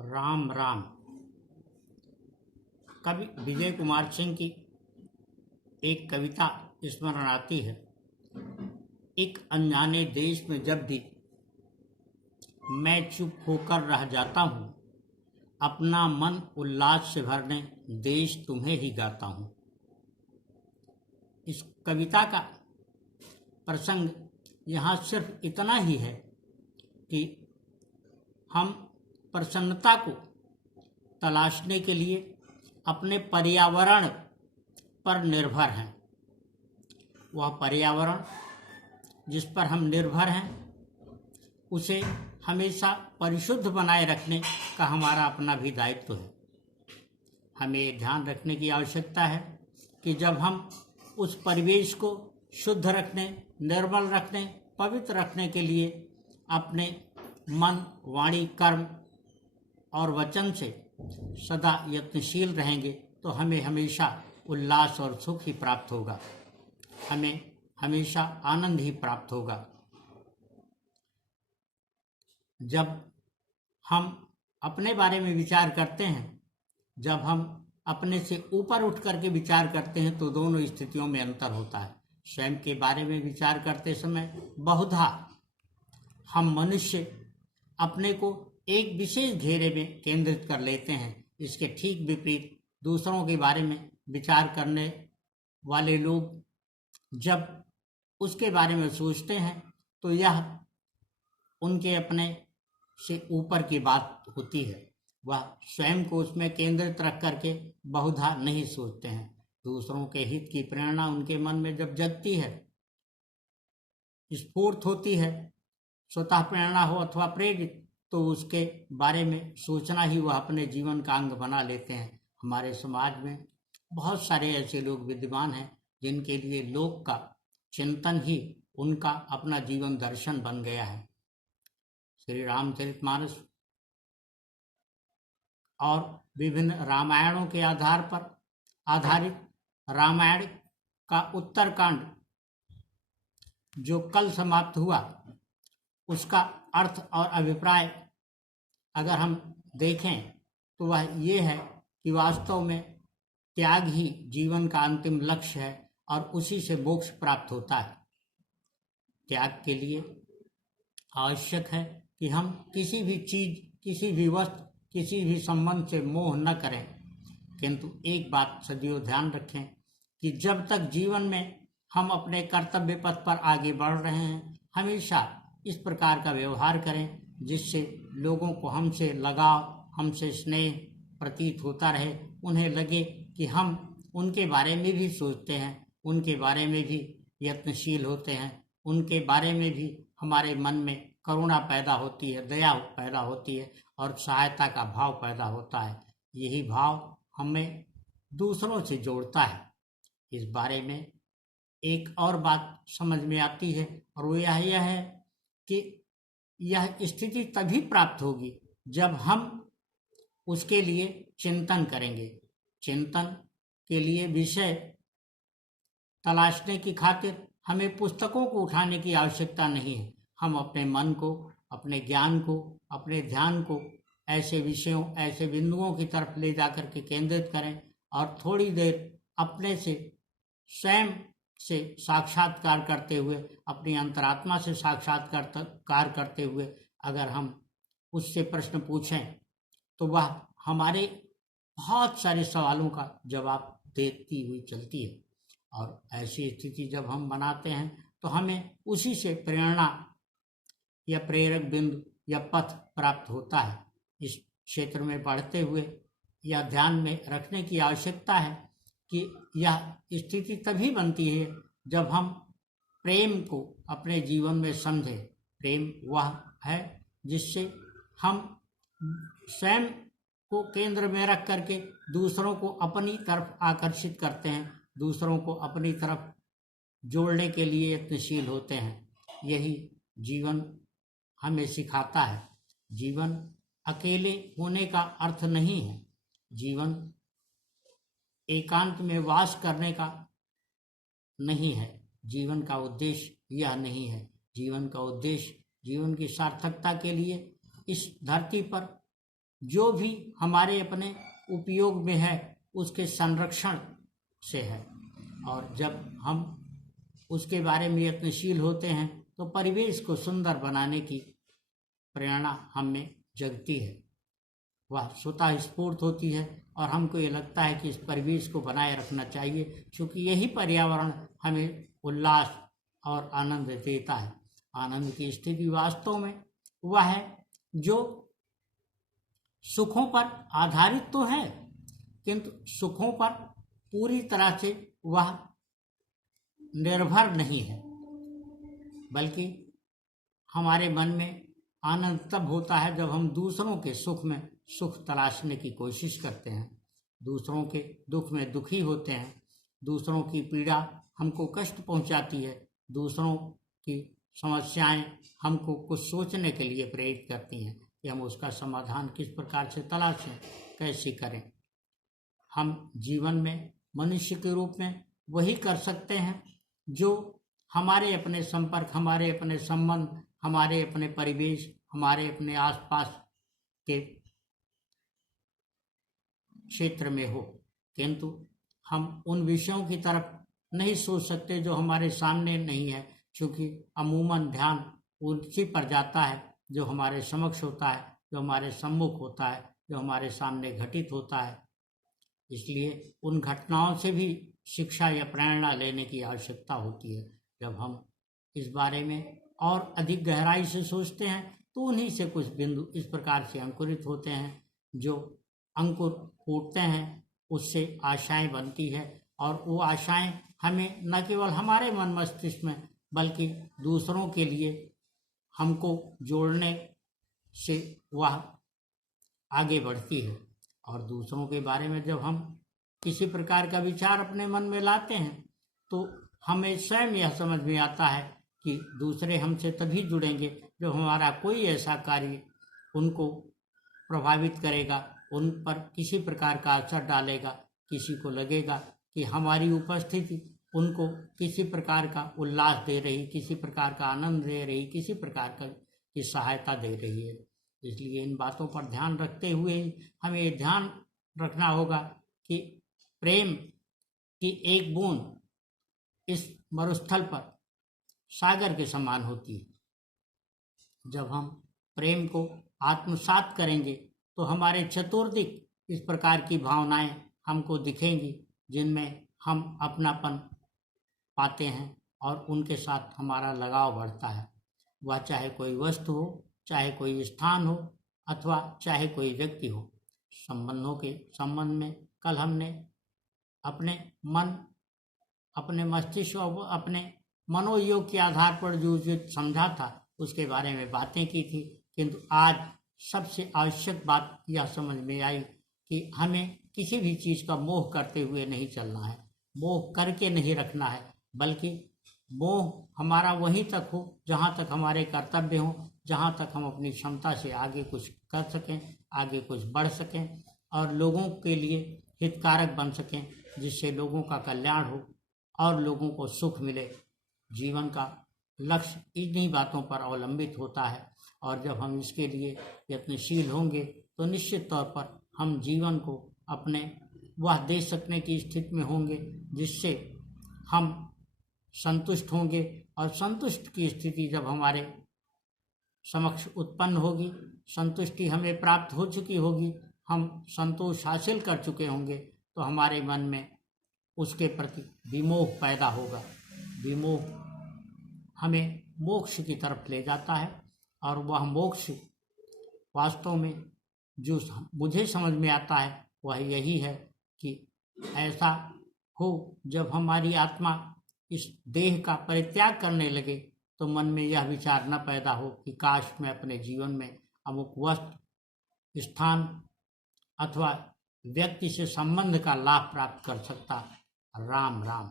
राम राम। कवि विजय कुमार सिंह की एक कविता स्मरण आती है। एक अनजाने देश में जब भी मैं चुप होकर रह जाता हूँ, अपना मन उल्लास से भरने देश तुम्हें ही गाता हूँ। इस कविता का प्रसंग यहाँ सिर्फ इतना ही है कि हम प्रसन्नता को तलाशने के लिए अपने पर्यावरण पर निर्भर हैं। वह पर्यावरण जिस पर हम निर्भर हैं उसे हमेशा परिशुद्ध बनाए रखने का हमारा अपना भी दायित्व है। हमें ध्यान रखने की आवश्यकता है कि जब हम उस परिवेश को शुद्ध रखने, निर्मल रखने, पवित्र रखने के लिए अपने मन, वाणी, कर्म और वचन से सदा यत्नशील रहेंगे तो हमें हमेशा उल्लास और सुख ही प्राप्त होगा, हमें हमेशा आनंद ही प्राप्त होगा। जब हम अपने बारे में विचार करते हैं, जब हम अपने से ऊपर उठ करके विचार करते हैं तो दोनों स्थितियों में अंतर होता है। स्वयं के बारे में विचार करते समय बहुधा हम मनुष्य अपने को एक विशेष घेरे में केंद्रित कर लेते हैं। इसके ठीक विपरीत दूसरों के बारे में विचार करने वाले लोग जब उसके बारे में सोचते हैं तो यह उनके अपने से ऊपर की बात होती है। वह स्वयं को उसमें केंद्रित रख करके बहुधा नहीं सोचते हैं। दूसरों के हित की प्रेरणा उनके मन में जब जगती है, स्फूर्त होती है, स्वतः प्रेरणा हो अथवा प्रेरित, तो उसके बारे में सोचना ही वह अपने जीवन का अंग बना लेते हैं। हमारे समाज में बहुत सारे ऐसे लोग विद्यमान हैं जिनके लिए लोक का चिंतन ही उनका अपना जीवन दर्शन बन गया है। श्री रामचरितमानस और विभिन्न रामायणों के आधार पर आधारित रामायण का उत्तरकांड जो कल समाप्त हुआ, उसका अर्थ और अभिप्राय अगर हम देखें तो वह ये है कि वास्तव में त्याग ही जीवन का अंतिम लक्ष्य है और उसी से मोक्ष प्राप्त होता है। त्याग के लिए आवश्यक है कि हम किसी भी चीज, किसी भी वस्तु, किसी भी संबंध से मोह न करें, किंतु एक बात सदैव ध्यान रखें कि जब तक जीवन में हम अपने कर्तव्य पथ पर आगे बढ़ रहे हैं, हमेशा इस प्रकार का व्यवहार करें जिससे लोगों को हमसे लगाव, हमसे स्नेह प्रतीत होता रहे। उन्हें लगे कि हम उनके बारे में भी सोचते हैं, उनके बारे में भी यत्नशील होते हैं, उनके बारे में भी हमारे मन में करुणा पैदा होती है, दया पैदा होती है और सहायता का भाव पैदा होता है। यही भाव हमें दूसरों से जोड़ता है। इस बारे में एक और बात समझ में आती है और वो यह है कि यह स्थिति तभी प्राप्त होगी जब हम उसके लिए चिंतन करेंगे। चिंतन के लिए विषय तलाशने की खातिर हमें पुस्तकों को उठाने की आवश्यकता नहीं है। हम अपने मन को, अपने ज्ञान को, अपने ध्यान को ऐसे विषयों, ऐसे बिंदुओं की तरफ ले जाकर के केंद्रित करें और थोड़ी देर अपने से, स्वयं से साक्षात्कार करते हुए, अपनी अंतरात्मा से साक्षात्कार करते हुए अगर हम उससे प्रश्न पूछें तो वह हमारे बहुत सारे सवालों का जवाब देती हुई चलती है। और ऐसी स्थिति जब हम बनाते हैं तो हमें उसी से प्रेरणा या प्रेरक बिंदु या पथ प्राप्त होता है। इस क्षेत्र में बढ़ते हुए या ध्यान में रखने की आवश्यकता है कि यह स्थिति तभी बनती है जब हम प्रेम को अपने जीवन में समझें। प्रेम वह है जिससे हम स्वयं को केंद्र में रख करके दूसरों को अपनी तरफ आकर्षित करते हैं, दूसरों को अपनी तरफ जोड़ने के लिए यत्नशील होते हैं। यही जीवन हमें सिखाता है। जीवन अकेले होने का अर्थ नहीं है। जीवन एकांत में वास करने का नहीं है। जीवन का उद्देश्य यह नहीं है। जीवन का उद्देश्य जीवन की सार्थकता के लिए इस धरती पर जो भी हमारे अपने उपयोग में है उसके संरक्षण से है। और जब हम उसके बारे में यत्नशील होते हैं तो परिवेश को सुंदर बनाने की प्रेरणा हम में जगती है, वह स्वतः स्फूर्त होती है और हमको ये लगता है कि इस परिवेश को बनाए रखना चाहिए, क्योंकि यही पर्यावरण हमें उल्लास और आनंद देता है। आनंद की स्थिति वास्तव में वह है जो सुखों पर आधारित तो है, किंतु सुखों पर पूरी तरह से वह निर्भर नहीं है, बल्कि हमारे मन में आनंद तब होता है जब हम दूसरों के सुख में सुख तलाशने की कोशिश करते हैं, दूसरों के दुख में दुखी होते हैं, दूसरों की पीड़ा हमको कष्ट पहुंचाती है, दूसरों की समस्याएं हमको कुछ सोचने के लिए प्रेरित करती हैं कि हम उसका समाधान किस प्रकार से तलाशें, कैसे करें। हम जीवन में मनुष्य के रूप में वही कर सकते हैं जो हमारे अपने संपर्क, हमारे अपने संबंध, हमारे अपने परिवेश, हमारे अपने आसपास के क्षेत्र में हो, किंतु हम उन विषयों की तरफ नहीं सोच सकते जो हमारे सामने नहीं है, क्योंकि अमूमन ध्यान उसी पर जाता है जो हमारे समक्ष होता है, जो हमारे सम्मुख होता है, जो हमारे सामने घटित होता है। इसलिए उन घटनाओं से भी शिक्षा या प्रेरणा लेने की आवश्यकता होती है। जब हम इस बारे में और अधिक गहराई से सोचते हैं तो उन्हीं से कुछ बिंदु इस प्रकार से अंकुरित होते हैं, जो अंकुर फूटते हैं उससे आशाएं बनती है, और वो आशाएं हमें न केवल हमारे मन मस्तिष्क में बल्कि दूसरों के लिए हमको जोड़ने से वह आगे बढ़ती है। और दूसरों के बारे में जब हम किसी प्रकार का विचार अपने मन में लाते हैं तो हमें स्वयं यह समझ में आता है कि दूसरे हमसे तभी जुड़ेंगे जब हमारा कोई ऐसा कार्य उनको प्रभावित करेगा, उन पर किसी प्रकार का असर डालेगा, किसी को लगेगा कि हमारी उपस्थिति उनको किसी प्रकार का उल्लास दे रही, किसी प्रकार का आनंद दे रही, किसी प्रकार की सहायता दे रही है। इसलिए इन बातों पर ध्यान रखते हुए हमें ये ध्यान रखना होगा कि प्रेम की एक बूंद इस मरुस्थल पर सागर के समान होती है। जब हम प्रेम को आत्मसात करेंगे तो हमारे चतुर्दिक इस प्रकार की भावनाएं हमको दिखेंगी, जिनमें हम अपनापन पाते हैं और उनके साथ हमारा लगाव बढ़ता है। वह चाहे कोई वस्तु हो, चाहे कोई स्थान हो, अथवा चाहे कोई व्यक्ति हो। संबंधों के संबंध में कल हमने अपने मन, अपने मस्तिष्क और अपने मनोयोग के आधार पर जो समझा था उसके बारे में बातें की थी, किंतु आज सबसे आवश्यक बात यह समझ में आई कि हमें किसी भी चीज़ का मोह करते हुए नहीं चलना है, मोह करके नहीं रखना है, बल्कि मोह हमारा वहीं तक हो जहाँ तक हमारे कर्तव्य हों, जहाँ तक हम अपनी क्षमता से आगे कुछ कर सकें, आगे कुछ बढ़ सकें और लोगों के लिए हितकारक बन सकें, जिससे लोगों का कल्याण हो और लोगों को सुख मिले। जीवन का लक्ष्य इन्हीं बातों पर अवलंबित होता है, और जब हम इसके लिए यत्नशील होंगे तो निश्चित तौर पर हम जीवन को अपने वह दे सकने की स्थिति में होंगे जिससे हम संतुष्ट होंगे। और संतुष्ट की स्थिति जब हमारे समक्ष उत्पन्न होगी, संतुष्टि हमें प्राप्त हो चुकी होगी, हम संतोष हासिल कर चुके होंगे, तो हमारे मन में उसके प्रति विमोह पैदा होगा। विमोह हमें मोक्ष की तरफ ले जाता है, और वह मोक्ष वास्तव में जो मुझे समझ में आता है वह यही है कि ऐसा हो जब हमारी आत्मा इस देह का परित्याग करने लगे तो मन में यह विचार न पैदा हो कि काश मैं अपने जीवन में अमुक वस्तु, स्थान अथवा व्यक्ति से संबंध का लाभ प्राप्त कर सकता। राम राम।